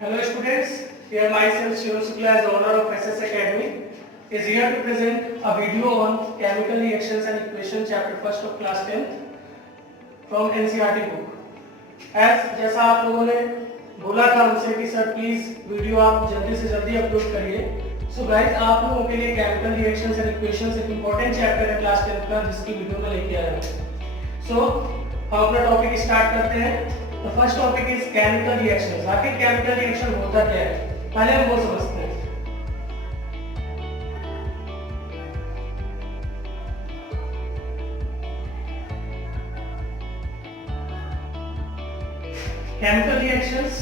Hello students, here myself Shivam Shukla as owner of SS Academy is here to present a video on chemical reactions and equation chapter 1st of class 10th from NCERT book. As जैसा आप लोगों ने बोला था हमसे कि sir please video आप जल्दी से जल्दी अपलोड करिए. सो गाइस आप लोगों के लिए केमिकल रिएक्शंस एंड इक्वेशंस एक इंपॉर्टेंट चैप्टर है क्लास 10th का जिसकी वीडियो मैं लेके आया हूं. सो हम अपना टॉपिक स्टार्ट करते हैं. The first topic is chemical reactions. आखिर chemical reaction होता क्या है? पहले हम वो समझते हैं. Chemical reactions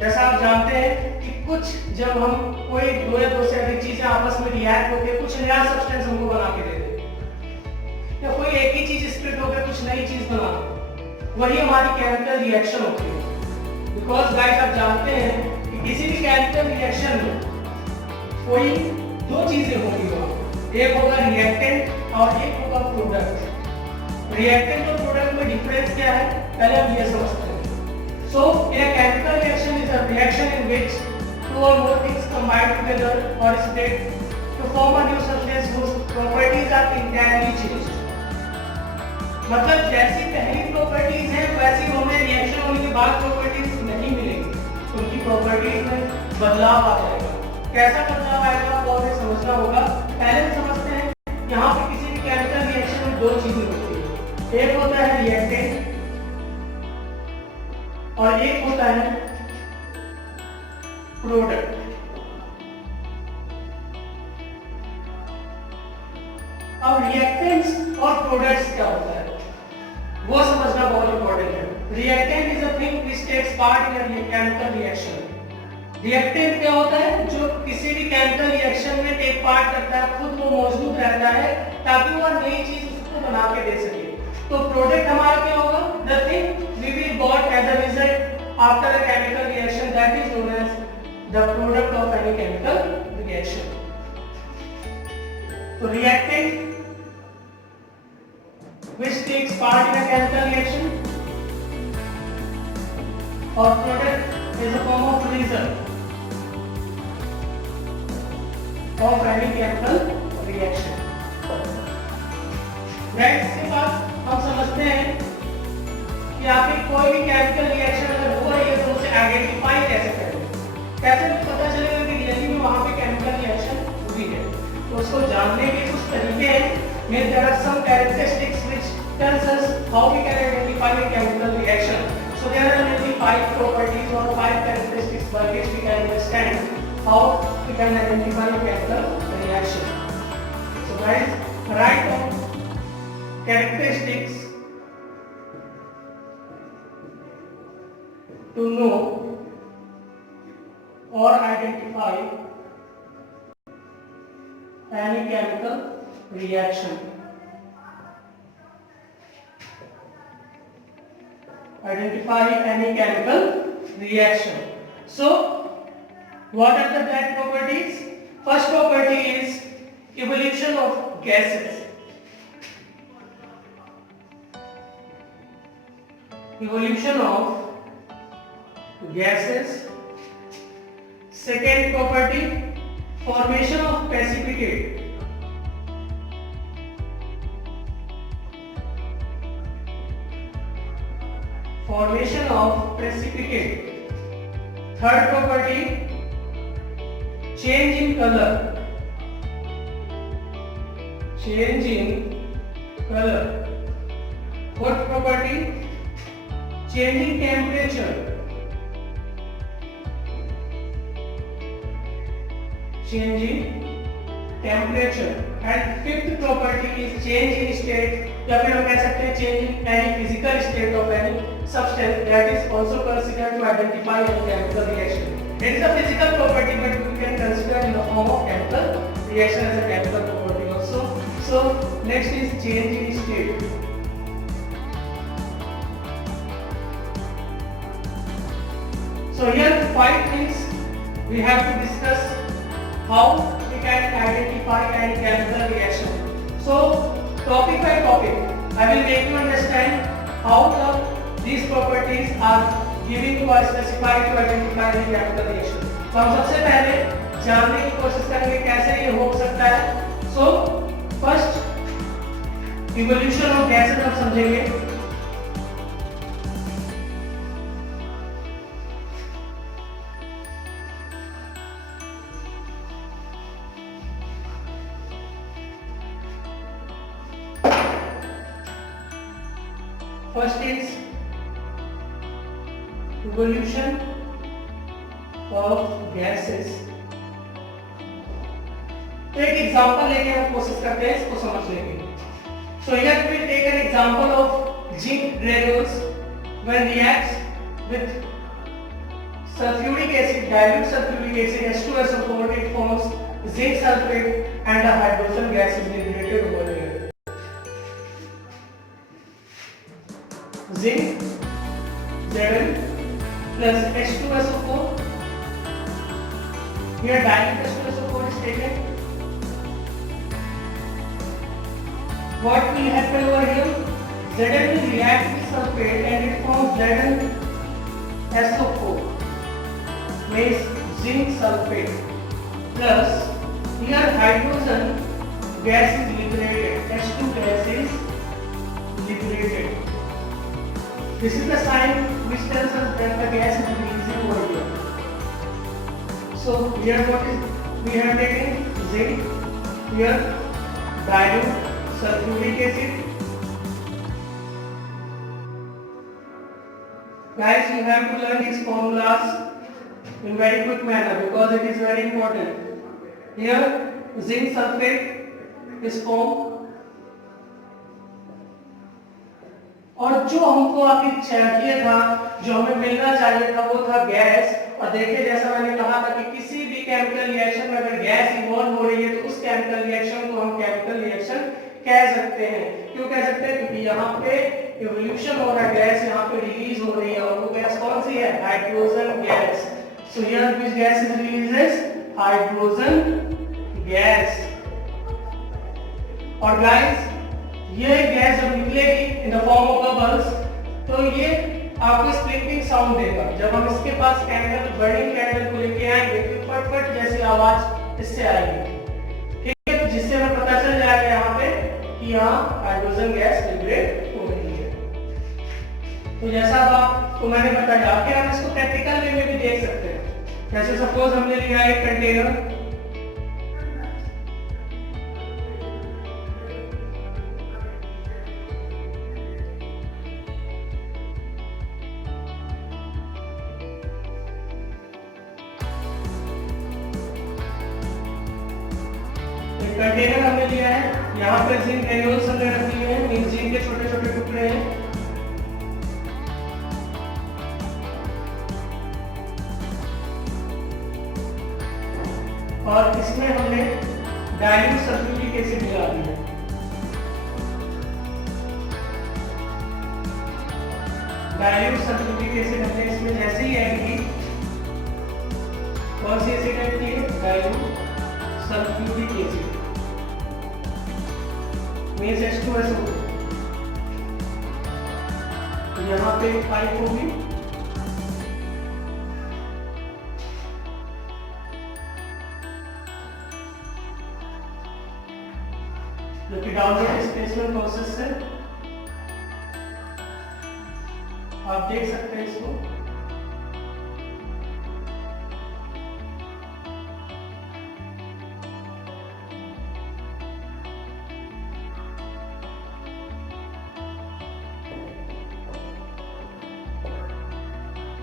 जैसा आप जानते हैं कि कुछ जब हम कोई दो या दो से अधिक चीजें आपस में रिएक्ट होकर कुछ नया सब्सटेंस हमको बना के दे दे या कोई एक ही चीज स्प्लिट होकर कुछ नई चीज बना दे, वही हमारी केमिकल रिएक्शन होती है. बिकॉज गाइस आप जानते हैं कि किसी भी केमिकल रिएक्शन में कोई दो चीजें होंगी वहां, एक होगा रिएक्टेंट और एक होगा प्रोडक्ट. रिएक्टेंट और प्रोडक्ट में डिफरेंस क्या है पहले हम ये समझते हैं. So in a chemical reaction is a reaction in which two or more things combine together or split to form a new substance whose properties are entirely changed. मतलब जैसी पहली प्रॉपर्टीज है वैसी हमें रिएक्शन होने के बाद प्रॉपर्टीज नहीं मिलेंगी, उनकी प्रॉपर्टीज में बदलाव आ जाएगा. कैसा बदलाव आएगा वो हमें समझना होगा. पहले समझते हैं यहाँ पे किसी भी केमिकल रिएक्शन में दो चीजें होती है, एक होता है रिएक्टेंट और एक होता है प्रोडक्ट. अब रिएक्टेंट्स और प्रोडक्ट्स क्या होता है वो समझना बहुत इंपॉर्टेंट है. Reactant is a thing which takes part in a chemical reaction. Reactant क्या होता है जो किसी भी केमिकल रिएक्शन में टेक पार्ट करता है, खुद वो मौजूद रहता है ताकि वो नई चीज उसको बना के दे सके. तो प्रोडक्ट हमारा क्या होगा, the thing we will got as a result after a chemical reaction, that is known as the product of any chemical reaction. तो reactant which takes part in a chemical reaction or product is a form of result of any chemical reaction. Next इसके बाद हम समझते हैं कि आपकी कोई भी केमिकल रिएक्शन अगर हो रही है तो उसे आइडेंटिफाई कैसे करें, कैसे पता चलेगा कि रियली में वहां पे केमिकल रिएक्शन हुई है. तो उसको जानने के कुछ तरीके हैं. There are some characteristics which tells us how we can identify a chemical reaction. So there are mainly 5 properties or 5 characteristics by which we can understand how we can identify a chemical reaction. So guys, write down characteristics to know or identify any chemical reaction. Identify any chemical reaction. So what are the that properties? First property is evolution of gases. Evolution of gases. Second property, formation of precipitate. Formation of precipitate. Third property, change in color. Change in color. Fourth property, change in temperature. Change in temperature. And fifth property is change in state, या फिर हम कह सकते हैं change in any physical state of any substance that is also considered to identify a chemical reaction. It is a physical property, but we can consider in the form of chemical reaction as a chemical property also. So next is change in state. So here 5 things we have to discuss how we can identify any chemical reaction. So topic by topic, I will make you understand how these properties are giving to a specify to identify the chemical reaction. तो हम सबसे पहले जानने की कोशिश करेंगे कैसे ये हो सकता है. So first evolution of gases हम समझेंगे. First is evolution of gases. तो एक एग्जांपल लेके हम कोशिश करते हैं इसको समझने की. So here we take an example of zinc granules when reacts with sulfuric acid, dilute sulfuric acid H2SO4, it forms zinc sulfate and a hydrogen gas is liberated over here. Zinc Zn plus H2SO4. Here dilute H2SO4 is taken. What will happen over here? Zn will react with sulfate and it forms ZnSO4, means zinc sulfate, plus here hydrogen gas is liberated. H2 gas is liberated. This is the sign which tells us that the gas is releasing over here. So here what is we have taken zinc, here dilute sulfuric acid. Guys, you have to learn these formulas in very quick manner because it is very important. Here zinc sulfate is formed. और जो हमको अभी चाहिए था, जो हमें मिलना चाहिए था, वो था गैस. और देखिए जैसा मैंने कहा था कि किसी भी केमिकल रिएक्शन में अगर गैस इवॉल्व हो रही है तो उस केमिकल रिएक्शन को हम केमिकल रिएक्शन कह सकते हैं. क्यों कह सकते हैं? क्योंकि यहाँ पे इवोल्यूशन हो रहा है, गैस यहाँ पे रिलीज हो रही है और वो गैस कौन सी है? Hydrogen gas. So here which gas is releases? Hydrogen gas. और गाइस ये गैस जब निकलेगी इन द फॉर्म ऑफ बबल्स तो ये आपको स्प्लिटिंग साउंड देगा. जब हम इसके पास कैंडल, बर्निंग कैंडल को लेके आएंगे तो फट-फट जैसी आवाज इससे आएगी. ठीक है, तो जिससे हमें पता चल जाएगा यहाँ पे कि यहाँ हाइड्रोजन गैस लिबरेट हो रही है. तो जैसा अब आपको मैंने बताया कि हम इसको प्रैक्टिकल वे में भी देख सकते हैं. जैसे सपोज हमने लिया एक कंटेनर, कंटेनर हमने लिया है, यहाँ पर जिंक ग्रेन्यूल्स हमने रख लिए हैं, मींस जिंक के छोटे छोटे टुकड़े हैं. और इसमें हमने डाइल्यूट सल्फ्यूरिक एसिड मिला दिया. डाइल्यूट सल्फ्यूरिक एसिड हमने इसमें जैसे ही ऐड की, कौन सी एसिड ऐड की है? Dilute sulphuric acid means H2SO4. यहाँ पे पाइप होगी, जो कि डाउनवर्ड डिस्प्लेसमेंट प्रोसेस से आप देख सकते हैं इसको.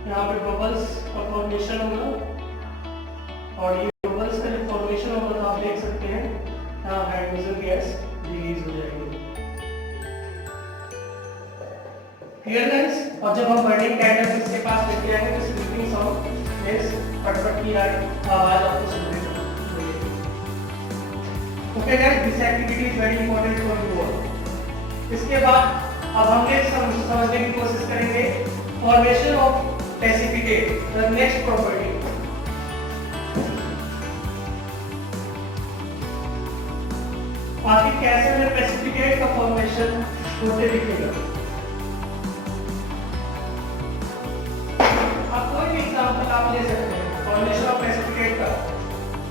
यहाँ पे बबल्स का फॉर्मेशन होगा और ये बबल्स का जो फॉर्मेशन होगा तो आप देख सकते हैं यहाँ हाइड्रोजन गैस रिलीज हो जाएगी. Clear guys? और जब हम बर्निंग कैंडल इसके पास लेके आएंगे तो स्लीपिंग साउंड मींस फटफट की आवाज आपको सुनने को मिलेगी. Okay guys, this activity is very important for you all. इसके बाद अब हम ये समझने की कोशिश करेंगे formation of precipitate, the next property. आखिर कैसे हमें precipitate का फॉर्मेशन होते दिखेगा?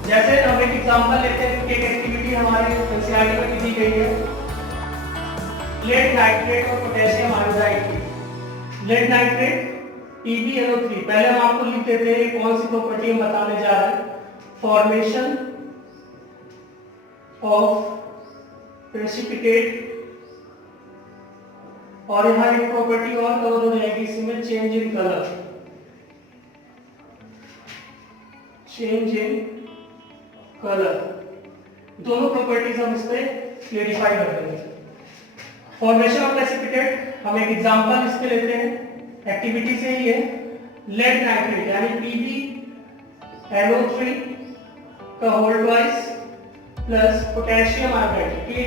जैसे हम एक एग्जांपल लेते हैं कि एक एक्टिविटी हमारे एनसीईआरटी में दी गई है, लेड नाइट्रेट और पोटेशियम आयोडाइड की। लेड नाइट्रेट PbNO3, पहले हम आपको लिख देते हैं कौन सी प्रॉपर्टी हम बताने जा रहे हैं। फॉर्मेशन ऑफ प्रेसिपिटेट, और यहाँ एक प्रॉपर्टी और कवर हो जाएगी इसमें, change in colour. Change in colour, दोनों प्रॉपर्टीज हम इस पे क्लेरिफाई कर देंगे। फॉर्मेशन ऑफ प्रेसिपिटेट, हम एक एग्जांपल इस पे लेते हैं, एक्टिविटी से ही है। लेड नाइट्रेट यानी PbNO3 का whole twice plus potassium iodide Ki,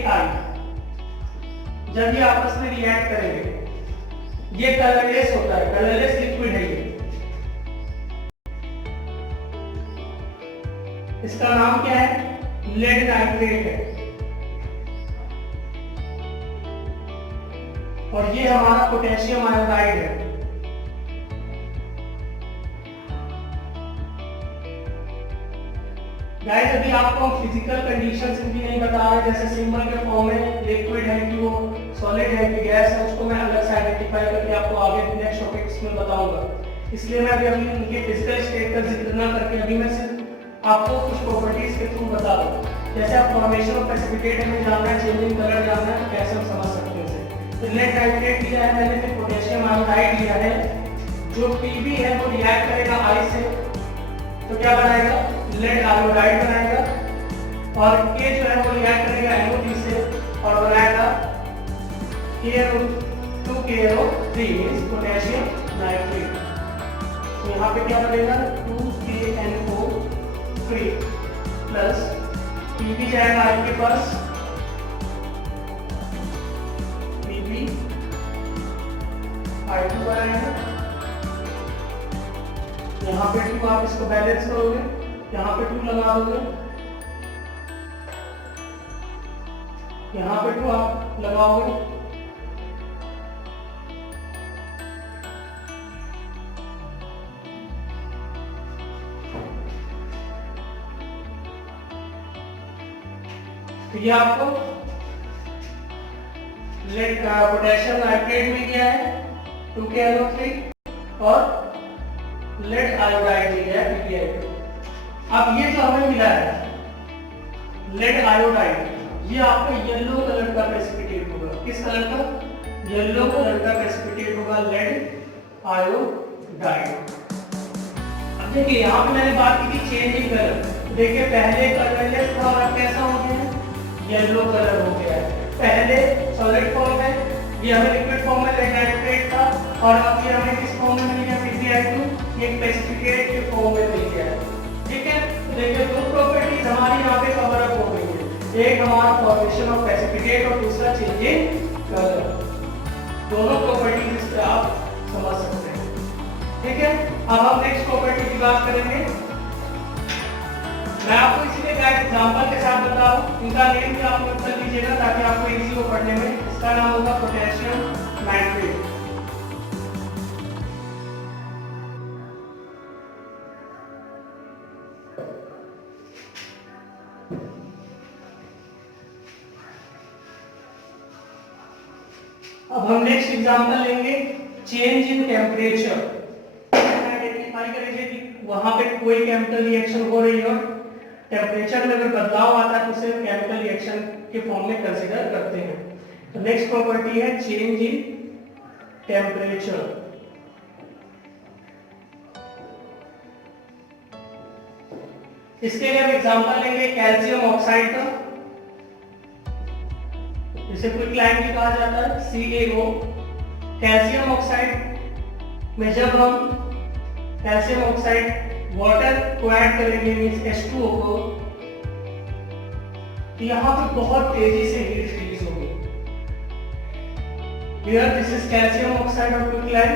जब ये आपस में रिएक्ट करेंगे ये कलरलेस होता है, कलरलेस लिक्विड है ये। इसका नाम क्या है? लेड नाइट्रेट है। और ये हमारा पोटेशियम आयोडाइड है। गाइस अभी आपको हम फिजिकल कंडीशंस भी नहीं बता रहे, जैसे सिंबल के फॉर्म में लिक्विड है कि वो सॉलिड है कि गैस है, उसको मैं अलग से आइडेंटिफाई करके आपको आगे नेक्स्ट टॉपिक्स में बताऊंगा। इसलिए मैं अभी उनके फिजिकल स्टेट का जिक्र ना करके अभी मैं सिर्फ आपको कुछ प्रॉपर्टीज के थ्रू बता दूं। जैसे आप फॉर्मेशन ऑफ प्रेसिपिटेट हमें जानना है, चेंजिंग कलर जानना है, तो कैसे हम समझ सकते हैं। तो लेड नाइट्रेट लिया है मैंने, फिर पोटेशियम आयोडाइड लिया है। जो Pb है वो रिएक्ट करेगा I से, तो क्या बनाएगा? लेड आयोडाइड बनाएगा। और K जो है वो रिएक्ट करेगा NO3 से और बनाएगा KNO2KNO3 मींस पोटेशियम नाइट्रेट। तो यहाँ पे क्या बनेगा? 2KNO3 प्लस Pb जाएगा आपके पास, Pb I2 बनाएगा। यहाँ पे 2 आप इसको बैलेंस करोगे, यहाँ पे 2 लगा दोगे, यहाँ पे 2 आप लगाओगे, तो ये आपको लेड पोटेशियम नाइट्रेट मिल गया है 2KNO3 और लेड आयोडाइड मिल गया है PbI2। अब ये जो हमें मिला है लेड आयोडाइड, ये आपका येलो कलर का प्रेसिपिटेट होगा। किस कलर का? येलो कलर का प्रेसिपिटेट होगा लेड आयोडाइड। अब देखिए यहाँ पे मैंने बात की थी चेंज इन कलर, देखिए पहले कलरलेस था और अब कैसा हो गया है? येलो कलर हो गया है। पहले सॉलिड फॉर्म है, ये हमें लिक्विड फॉर्म में लेड नाइट्रेट था, और अब ये हमें किस फॉर्म में मिल गया? PbI2, एक प्रेसिपिटेट के फॉर्म में मिल गया है। ठीक है, देखिए दो प्रॉपर्टीज हमारी यहाँ पे कवर अप हो गई है, एक हमारा फॉर्मेशन ऑफ प्रेसिपिटेट और दूसरा चेंज इन कलर। दोनों प्रॉपर्टीज इस पे आप समझ सकते हैं। ठीक है, अब हम नेक्स्ट प्रॉपर्टी की बात करेंगे। मैं आपको इसीलिए गाइस एग्जांपल के साथ बता रहा हूं, इनका नेम भी आप नोट कर लीजिएगा ताकि आपको इजी हो पढ़ने में। इसका नाम होगा पोटेशियम नाइट्रेट। अब हम नेक्स्ट एग्जांपल लेंगे चेंज इन टेम्परेचर। आइडेंटिफाई करेंगे कि वहां पे कोई केमिकल रिएक्शन हो रही है और टेम्परेचर में अगर बदलाव आता है तो उसे केमिकल रिएक्शन के फॉर्म में कंसीडर करते हैं। तो नेक्स्ट प्रॉपर्टी है चेंज इन टेम्परेचर। इसके लिए हम एग्जांपल लेंगे कैल्शियम ऑक्साइड का, जिसे क्विकलाइम भी कहा जाता है, CaO। कैल्शियम ऑक्साइड में जब हम कैल्शियम ऑक्साइड वाटर को ऐड करेंगे मींस H2O को, तो यहां पे बहुत तेजी से हीट रिलीज होगी। Here this is calcium oxide और quicklime.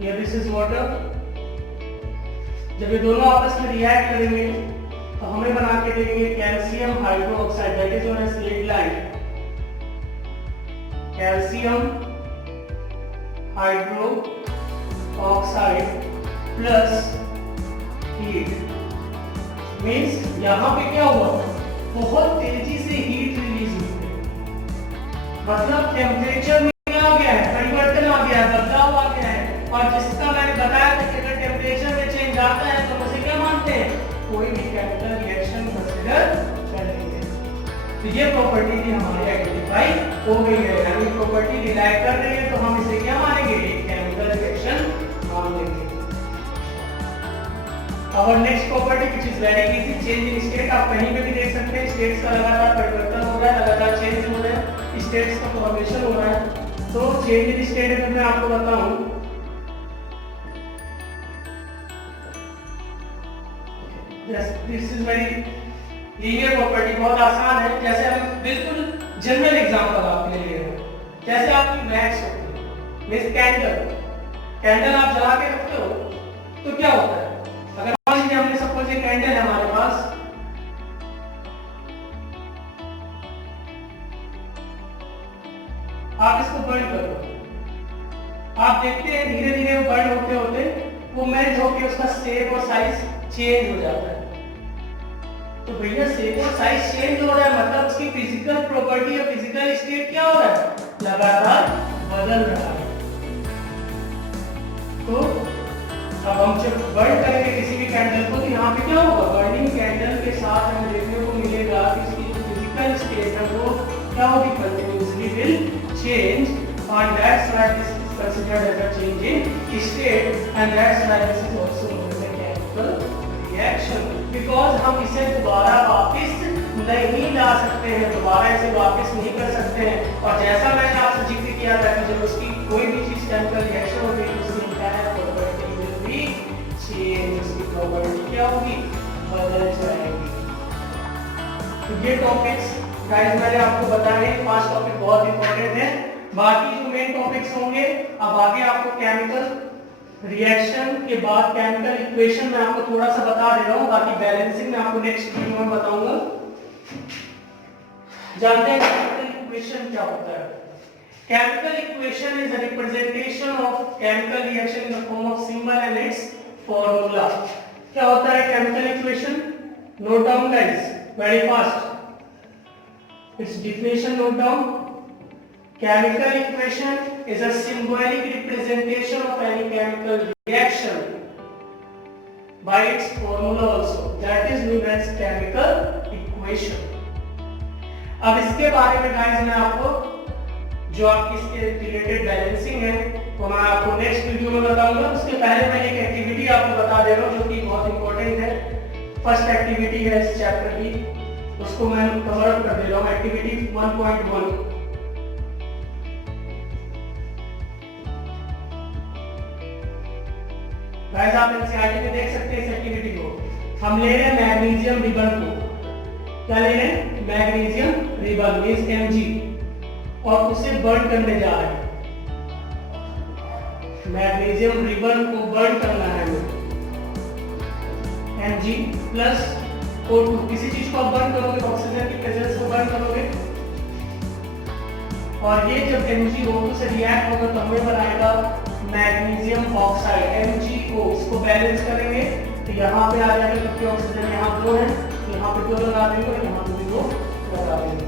Here this is water. जब ये दोनों आपस में रिएक्ट करेंगे तो हमें बना के देंगे calcium hydroxide, that is known as lead light. Calcium hydro oxide plus heat. Means यहाँ पे क्या हुआ, बहुत तेजी से हीट रिलीज हुई है, मतलब टेम्परेचर में आ गया है, परिवर्तन आ गया है, बदलाव आ गया है। और जिसका मैंने बताया था कि अगर टेम्परेचर में चेंज आता है तो उसे क्या मानते हैं, कोई भी केमिकल रिएक्शन कंसीडर कर लेंगे। तो ये प्रॉपर्टी भी हमारी आइडेंटिफाई हो गई है, यानी प्रॉपर्टी रिलाई कर रही है तो हम इसे क्या मानेंगे, एक केमिकल रिएक्शन मान लेंगे। और next property which is very easy, change in state. आप कहीं पे भी देख सकते हैं स्टेट्स का लगातार परिवर्तन हो रहा है, लगातार चेंज हो रहा है, स्टेट्स का फॉर्मेशन हो रहा है। तो चेंज इन स्टेट में मैं आपको बताऊं, this is very linear property, बहुत आसान है। जैसे हम बिल्कुल जनरल एग्जांपल आपके लिए ले रहे हैं, जैसे आपकी मैच होती है, मींस कैंडल आप जला के रखते हो तो क्या होता है, अगर मान लीजिए हमने सपोज एक कैंडल है हमारे पास, आप इसको बर्न करो, आप देखते हैं धीरे धीरे बर्न होते होते वो मेल्ट होकर उसका शेप और साइज चेंज हो जाता है। तो भैया शेप और साइज चेंज हो रहा है, मतलब उसकी फिजिकल प्रॉपर्टी और फिजिकल स्टेट क्या हो रहा है, लगातार बदल रहा है। तो अब हम जब बर्न करेंगे किसी भी कैंडल को तो यहाँ पे क्या होगा, बर्निंग कैंडल के साथ हमें देखने को मिलेगा कि इसकी जो फिजिकल स्टेट है वो क्या होगी, continuously will change, and that's why this is considered as a change in state, and that's why this is also known as a chemical reaction, because हम इसे दोबारा वापस नहीं ला सकते हैं, दोबारा इसे वापस नहीं कर सकते हैं। और जैसा मैंने आपसे जिक्र किया था कि जब उसकी कोई भी चीज केमिकल रिएक्शन होगी तो उसकी entire property will be change, उसकी प्रॉपर्टी क्या होगी, बदल जाएगी। तो ये टॉपिक्स गाइस मैंने आपको बताए, 5 टॉपिक बहुत इंपॉर्टेंट है। बाकी जो मेन टॉपिक्स होंगे, अब आगे आपको केमिकल रिएक्शन के बाद केमिकल इक्वेशन में आपको थोड़ा सा बता दे रहा हूं, बाकी बैलेंसिंग में आपको नेक्स्ट वीडियो में बताऊंगा। जानते हैं केमिकल इक्वेशन क्या होता है। Chemical equation is a representation of chemical reaction in the form of symbol and it's formula. क्या होता है chemical equation, note down guys very fast, it's definition note down. Chemical equation is a symbolic representation of any chemical reaction by its formula also, that is known as chemical equation. अब इसके बारे में guys मैं आपको जो आपकी इसके related balancing है वो मैं आपको नेक्स्ट वीडियो में बताऊंगा। उसके पहले मैं एक एक्टिविटी आपको बता दे रहा हूँ जो कि बहुत इंपॉर्टेंट है, फर्स्ट एक्टिविटी है इस चैप्टर की, उसको मैं कवर अप कर दे रहा हूँ। एक्टिविटी 1.1, गाइस आप एनसीईआरटी में देख सकते हैं इस एक्टिविटी को। हम ले रहे हैं मैग्नीशियम रिबन को, क्या ले रहे हैं, मैग्नीशियम रिबन मींस Mg, और उसे बर्न करने जा रहे हैं। मैग्नीशियम रिबन को बर्न करना है Mg प्लस O2। किसी चीज को आप बर्न करोगे तो ऑक्सीजन की प्रेजेंस को बर्न करोगे, और ये जब Mg O2 से रिएक्ट होगा तो हमें बनाएगा मैग्नीशियम ऑक्साइड MgO। इसको बैलेंस करेंगे तो यहाँ पे आ जाएगा, क्योंकि ऑक्सीजन यहाँ 2 है, यहाँ पे 2 लगा देंगे और यहाँ पे भी 2 लगा देंगे।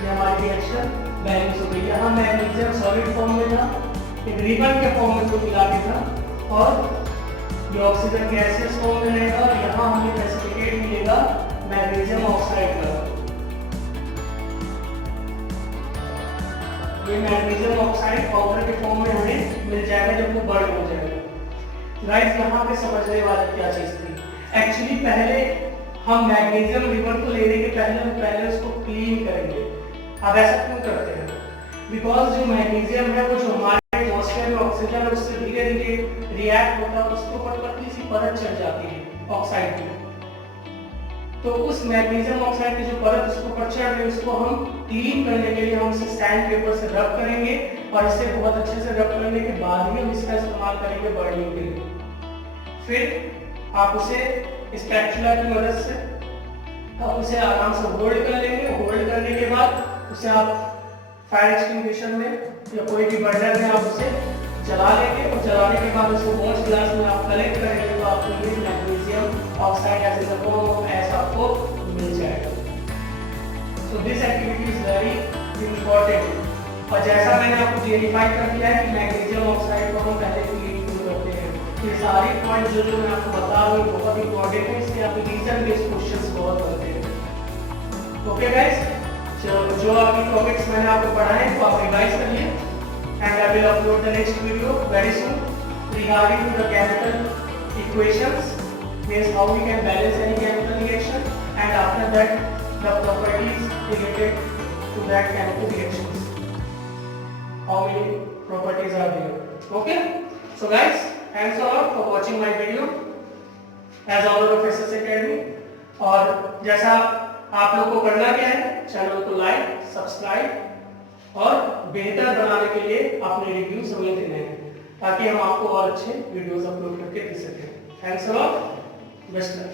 ये हमारी रिएक्शन बैलेंस हो गई। यहाँ मैग्नीशियम सॉलिड फॉर्म में था, एक रिबन के फॉर्म में को मिला के था, और ये ऑक्सीजन गैसियस फॉर्म में रहेगा, और यहाँ हमें प्रेसिपिटेट मिलेगा मैग्नीशियम ऑक्साइड का। ये मैग्नीशियम ऑक्साइड पाउडर के फॉर्म में हमें मिल जाएगा जब वो बर्न हो जाएगा। गाइस यहाँ पे समझने वाली क्या चीज थी, एक्चुअली पहले हम मैग्नीशियम रिबन को लेने के पहले उसको क्लीन करेंगे। अब ऐसा क्यों करते हैं, बिकॉज जो मैग्नीशियम है वो जो हमारे एटमॉस्फेयर में ऑक्सीजन है उससे धीरे धीरे रिएक्ट होता है, उसके ऊपर पतली सी परत चढ़ जाती है ऑक्साइड की। तो उस मैग्नीशियम ऑक्साइड की जो परत उसके ऊपर चढ़ रही है उसको हम क्लीन करने के लिए हम इसे सैंड पेपर से रब करेंगे, और इसे बहुत अच्छे से रब करने के बाद ही हम इसका इस्तेमाल करेंगे बर्निंग के लिए। फिर आप उसे स्पैचुला की मदद से आप उसे आराम से होल्ड कर लेंगे। होल्ड करने के बाद उसे आप फायर एक्सटिंग्विशर में या कोई भी बर्नर में आप उसे जला लेंगे और जलाने के बाद उसको वॉश ग्लास में आप कलेक्ट करेंगे तो आपको ये magnesium oxide as in the form of ash आपको मिल जाएगा। So this activity is very important. और जैसा मैंने आपको क्लेरिफाई कर दिया है कि मैग्नीशियम ऑक्साइड को हम पहले क्लीन करते हैं, ये सारे पॉइंट जो मैं आपको बता रहा हूँ बहुत इंपॉर्टेंट है, इससे आपके रीजन बेस्ड क्वेश्चंस बहुत बनते हैं। ओके गाइस, जो आपकी टॉपिक्स मैंने आपको पढ़ाए हैं तो आप रिवाइज करिए and I will upload the next video very soon regarding to the chemical equations, means how we can balance any chemical reaction, and after that the properties related to that chemical reactions. How many properties are there? Okay, so guys, thanks a lot for watching my video as always of SS Academy। और जैसा आप लोग को करना क्या है, channel को like, subscribe और बेहतर बनाने के लिए अपने रिव्यूज हमें देने हैं ताकि हम आपको और अच्छे वीडियोस अपलोड करके दे सकें। Thanks a lot, best luck.